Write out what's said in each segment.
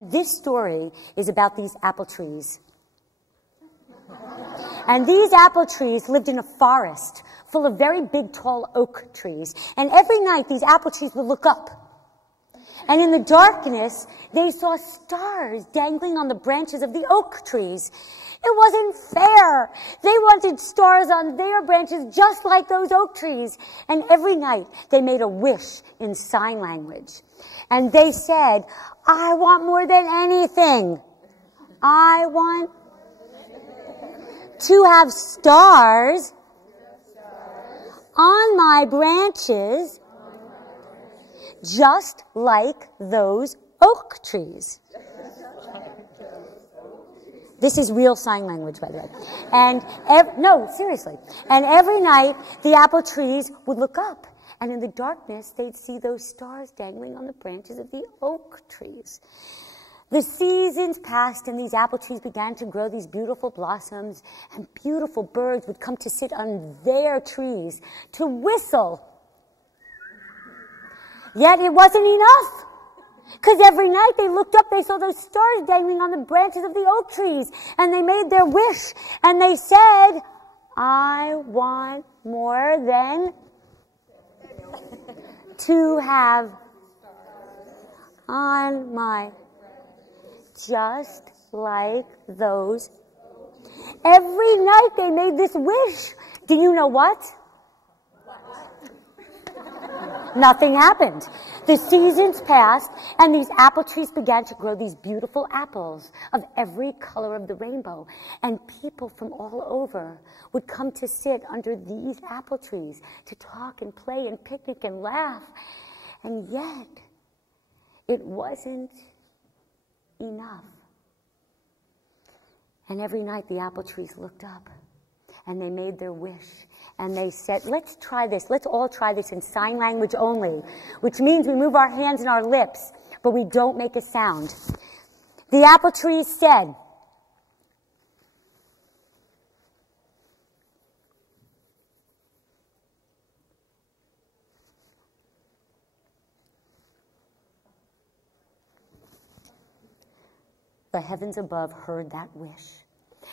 This story is about these apple trees. And these apple trees lived in a forest full of very big, tall oak trees. And every night, these apple trees would look up. And in the darkness, they saw stars dangling on the branches of the oak trees. It wasn't fair. They wanted stars on their branches just like those oak trees. And every night, they made a wish in sign language. And they said, I want more than anything. I want to have stars on my branches just like those oak trees. This is real sign language, by the way. And no, seriously. And every night, the apple trees would look up. And in the darkness, they'd see those stars dangling on the branches of the oak trees. The seasons passed, and these apple trees began to grow these beautiful blossoms, and beautiful birds would come to sit on their trees to whistle. Yet it wasn't enough. Because every night they looked up, they saw those stars dangling on the branches of the oak trees, and they made their wish, and they said, I want more than to have on my, just like those. Every night they made this wish. Do you know what? Nothing happened. The seasons passed, and these apple trees began to grow these beautiful apples of every color of the rainbow. And people from all over would come to sit under these apple trees to talk and play and picnic and laugh. And yet, it wasn't enough. And every night the apple trees looked up, and they made their wish. And they said, let's try this. Let's all try this in sign language only, which means we move our hands and our lips, but we don't make a sound. The apple trees said, the heavens above heard that wish.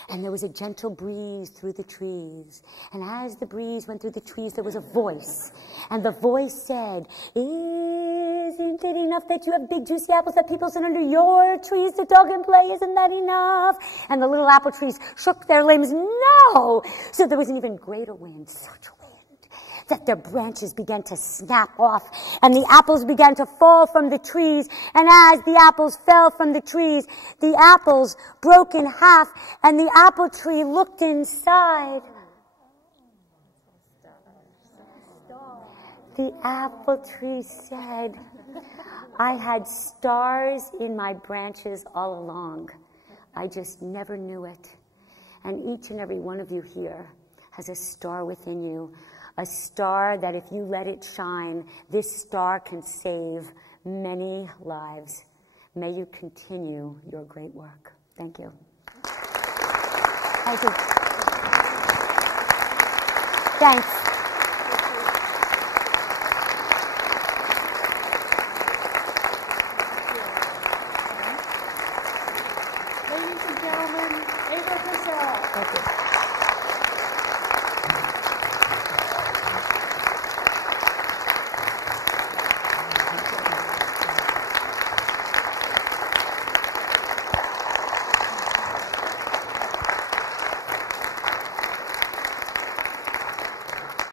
And there was a gentle breeze through the trees. And as the breeze went through the trees, there was a voice. And the voice said, isn't it enough that you have big juicy apples that people sit under your trees to talk and play? Isn't that enough? And the little apple trees shook their limbs. No! So there was an even greater wind, such a wind, that their branches began to snap off, and the apples began to fall from the trees. And as the apples fell from the trees, the apples broke in half, and the apple tree looked inside. The apple tree said, I had stars in my branches all along. I just never knew it. And each and every one of you here has a star within you. A star that if you let it shine, this star can save many lives. May you continue your great work. Thank you. Thank you. Thanks. Ladies and gentlemen, Ava Purcell. Thank you.